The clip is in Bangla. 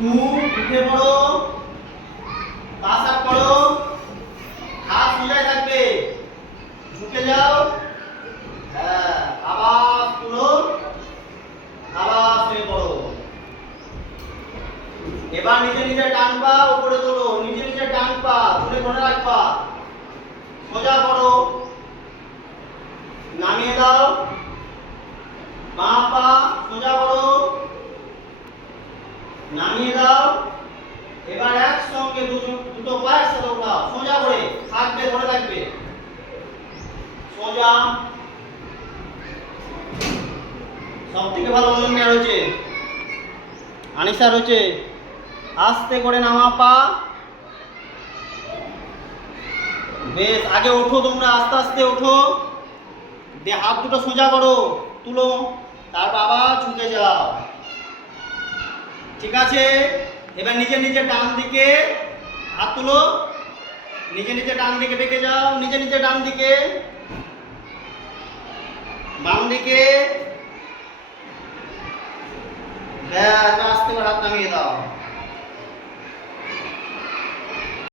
টু, উঠে পড়ো, পা সাপ করো, হাত সোজায় থাকবে, ঝুঁকে যাও, হ্যাঁ, আবার তুলো, আবার শুয়ে পড়ো। এবার নিচে নিচে ডান পা উপরে তোলো, নিচে নিচে ডান পা ধরে ধরে রাখবা, সোজা করো, নামিয়ে দাও, বাঁ পা সোজা করো, নামিয়ে দাও। এবার একসঙ্গে দুটো পা একসাথে উঠাও, সোজা করে থাকবে, ধরে থাকবে, সোজা। সব থেকে ভালো অনন্যা রয়েছে, আনিসা রয়েছে। আস্তে করে নামা পা, বেশ, আগে ওঠো তোমরা, আস্তে আস্তে ওঠো, দিয়ে হাত দুটো সোজা করো, তুলো, তারপর আবার ঝুঁকে যাও। ঠিক আছে, এবার নিজে নিজে ডান দিকে হাত তুলো, নিজে নিজে ডান দিকে বেঁকে যাও, নিজে নিজে ডান দিকে, বাম দিকে, ব্যাস, আস্তে করে হাত নামিয়ে দাও।